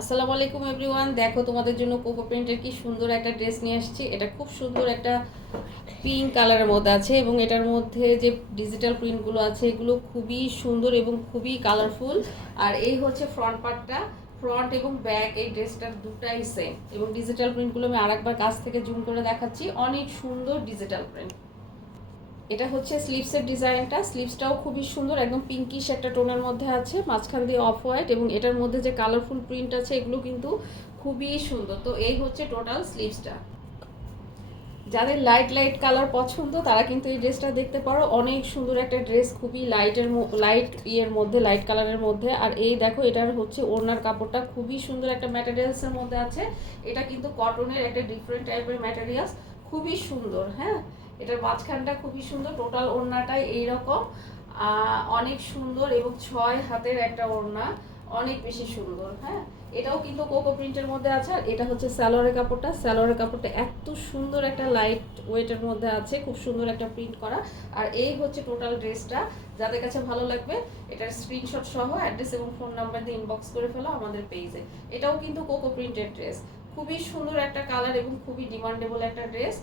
আসসালামু আলাইকুম এভরিওয়ান। দেখো তোমাদের জন্য কোকো প্রিন্টের কি সুন্দর একটা ড্রেস নিয়ে আসছি। এটা খুব সুন্দর একটা পিঙ্ক কালারের মধ্যে আছে এবং এটার মধ্যে যে ডিজিটাল প্রিন্টগুলো আছে এগুলো খুবই সুন্দর এবং খুবই কালারফুল। আর এই হচ্ছে ফ্রন্ট পার্টটা। ফ্রন্ট এবং ব্যাক এই ড্রেসটার দুটাই সেম এবং ডিজিটাল প্রিন্টগুলো আমি আরেকবার কাছ থেকে জুম করে দেখাচ্ছি। অনেক সুন্দর ডিজিটাল প্রিন্ট। এটা হচ্ছে স্লিভসের ডিজাইনটা। স্লিভসটাও খুবই সুন্দর, একদম পিঙ্কিশ একটা টোনের মধ্যে আছে, মাঝখান দিয়ে অফ হোয়াইট এবং এটার মধ্যে যে কালারফুল প্রিন্ট আছে এগুলো কিন্তু খুবই সুন্দর। তো এই হচ্ছে টোটাল স্লিভসটা। যাদের লাইট লাইট কালার পছন্দ তারা কিন্তু এই ড্রেসটা দেখতে পারো। অনেক সুন্দর একটা ড্রেস, খুবই লাইট ইয়ের মধ্যে, লাইট কালারের মধ্যে। আর এই দেখো এটার হচ্ছে ওড়নার কাপড়টা খুবই সুন্দর একটা ম্যাটেরিয়ালসের মধ্যে আছে। এটা কিন্তু কটনের একটা ডিফারেন্ট টাইপের ম্যাটেরিয়ালস, খুবই সুন্দর। হ্যাঁ, এটার মাঝখানটা খুবই সুন্দর, টোটাল ওড়নাটাই এইরকম অনেক সুন্দর এবং 6 হাতের একটা ওড়না, অনেক বেশি সুন্দর। হ্যাঁ, এটাও কিন্তু কোকো প্রিন্টের মধ্যে আছে। আর এটা হচ্ছে সালোয়ারের কাপড়টা। সালোয়ারের কাপড়টা এত সুন্দর একটা লাইট ওয়েটের মধ্যে আছে, খুব সুন্দর একটা প্রিন্ট করা। আর এই হচ্ছে টোটাল ড্রেসটা। যাদের কাছে ভালো লাগবে এটার স্ক্রিনশট সহ অ্যাড্রেস এবং ফোন নাম্বার দিয়ে ইনবক্স করে ফেলো আমাদের পেজে। এটাও কিন্তু কোকো প্রিন্টের ড্রেস, খুবই সুন্দর একটা কালার এবং খুবই ডিমান্ডেবল একটা ড্রেস।